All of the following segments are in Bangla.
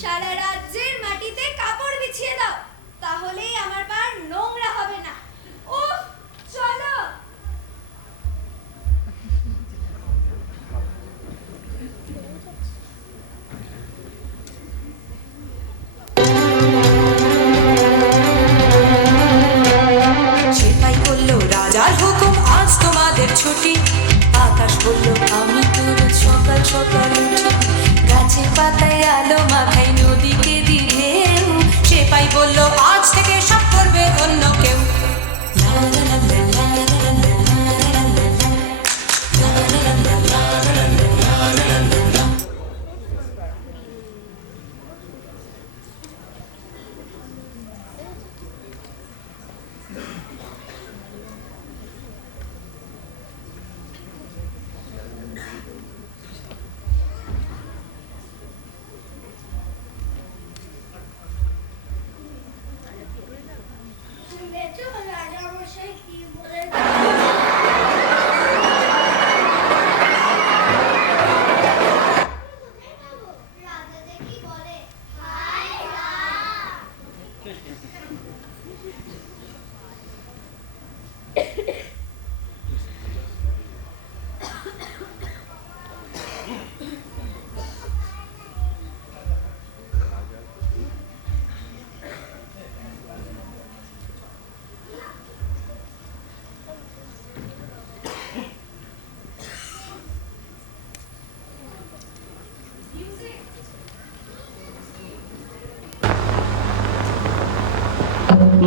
সারা রাজ্যের মাটিতে কাপড় বিছিয়ে দাও, তাহলেই আমার পা নোংরা হবে না। উফ, চলো। সেটাই করলো রাজার হুকুম, আজ তোমাদের ছুটি। আকাশ বলল আমি তোর সকাল সকাল উঠি, গাছের পাতায় আলো মাথায় নদীকে দিলে। সেপাই বলল আজ থেকে সব করবে অন্য কেউ।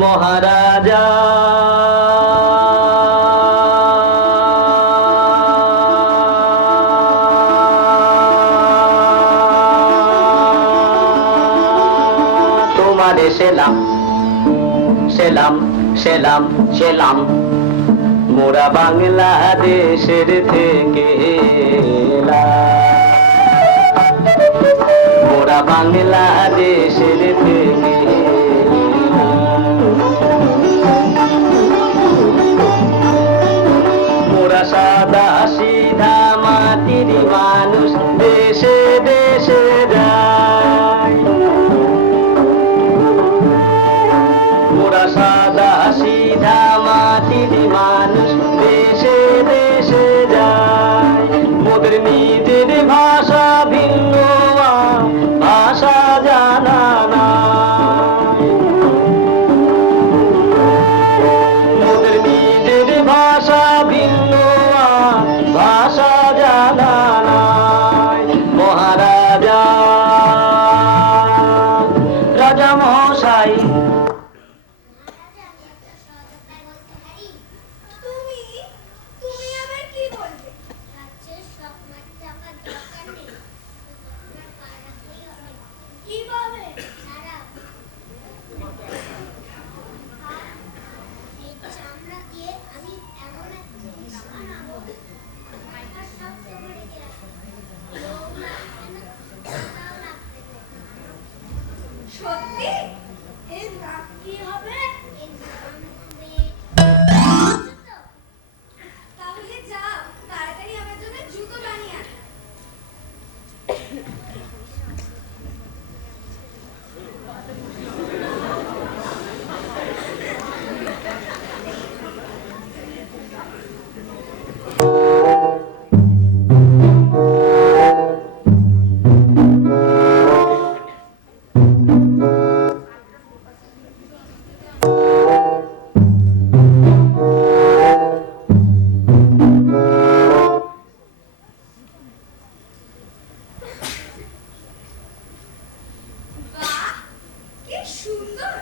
মহারাজা তোমারে সেলাম সেলাম সেলাম সেলাম, মোরা বাংলাদেশের থেকে মোরা বাংলাদেশের থেকে। মোরা সাদা সিধা মাটির মানুষ, দেশে দেশে যাই। মোরা সাদা সিধা মাটির মানুষ, দেশে দেশে যাই। মোদের নিজের ভাষা ভিন্ন, ভাষা জানা নাই। মোদের নিজের ভাষা ভিন্ন, ভাষা জানা নাই। মহারাজা রাজা মহাশয়, তুমি আবার কি বলবে? কিভাবে? সত্যি? এর নাম কি হবে? তাহলে যাও, তাড়াতাড়ি আমার জন্য জুতো বানিয়ে আনো। বাহ, কি সুন্দর।